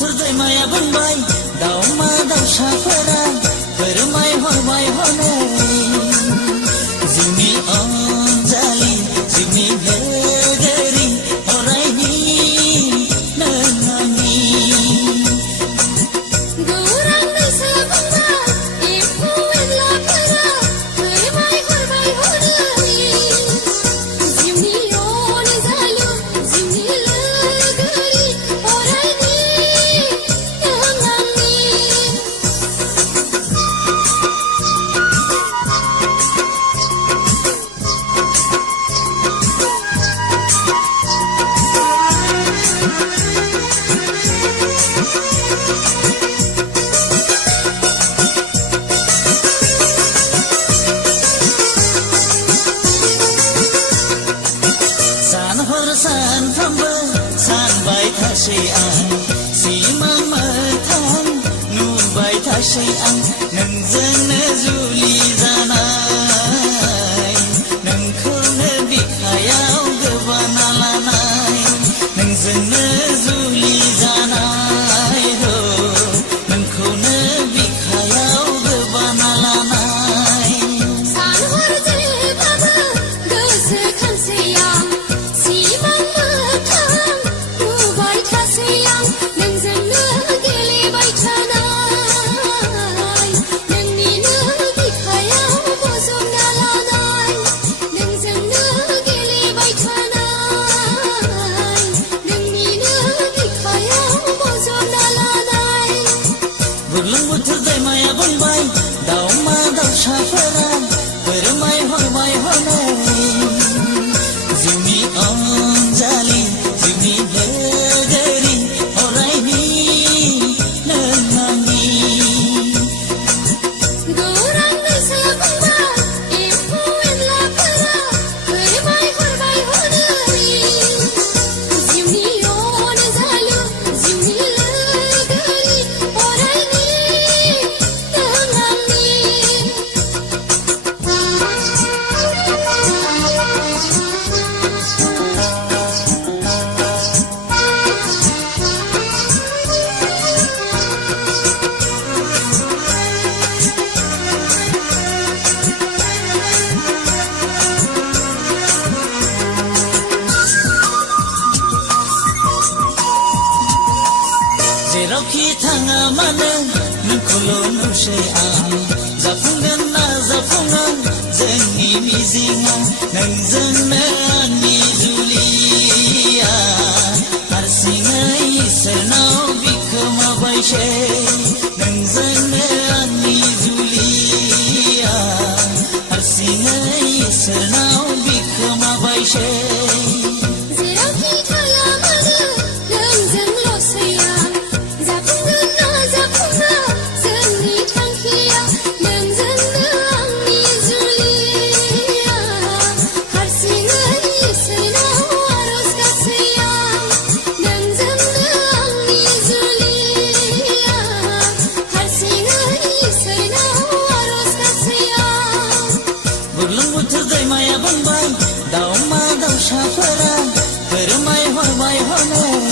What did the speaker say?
बोथोर दैमाया बुंबाय दाउमा दाउसाफोरा फोरमाय हरबाय हनै जिउनि अनजालि जिउनि लोगोरि अरायनि नों आंनि गौरां दैसा बुंबा एम्फौ एनलाफोरा फोरमाय हरबाय हनै जिउनि अनजालु जिउनि लोगोरि अरायनि नों आंनि सान हर सानफ्रोमबो सानबाय थासै आं सिमां मोथां नुबाय थासै आं नोंजोंनो जुलि जानाय नोंखौनो बिखायाव गोबाना लानाय नोंजोंनो जुलि जानाय हो नोंखौनो बिखायाव गोबाना लानाय सान हर जेब्लाबो गोसोखांसै आं सिमां मोथां नुबाय थासै आं नोंजोंनो गेलेबाय थानाय नोंनिनो बिखायाव बजबना लानाय नोंजोंनो गेलेबाय थानाय नोंनिनो बिखायाव बजबना लानाय बुरलुंबुथुर दैमाया बुंबाय दाउमा दाउसाफोरा फोरमाय हरबाय हनै जिउनि अनजालि जिउनि लोगोरि अरायनि नों आंनि गौरां दैसा बुंबा एम्फौ एनलाफोरा फोरमाय हरबाय हनै जिउनि अनजालु जिउनि लोगोरि अरायनि नों आंनि जेरावखि थाङा मानो नोंखौल' नुसै आं जाफुंगोन ना जाफुङा जोंनि मिजिंआ नोंजोंनो आंनि जुलिया हारसिङै इसोरनाव बिखोमाबायसै नोंजोंनो आंनि जुलिया हारसिङै इसोरनाव बिखोमाबायसै जेरावखि थाया मानो नोंजोंल'सै आं जाफुंगोन ना जाफुङा जोंनि थांखिया नोंजोंनो आंनि जुलिया हारसिङै इसोरनाव आरज गाबसै आं नोंजोंनो आंनि जुलिया हारसिङै इसोरनाव आरज गाबसै आं बुरलुंबुथुर दैमाया बुंबाय दाउमा दाउसाफोरा फोरमाय हरबाय हनै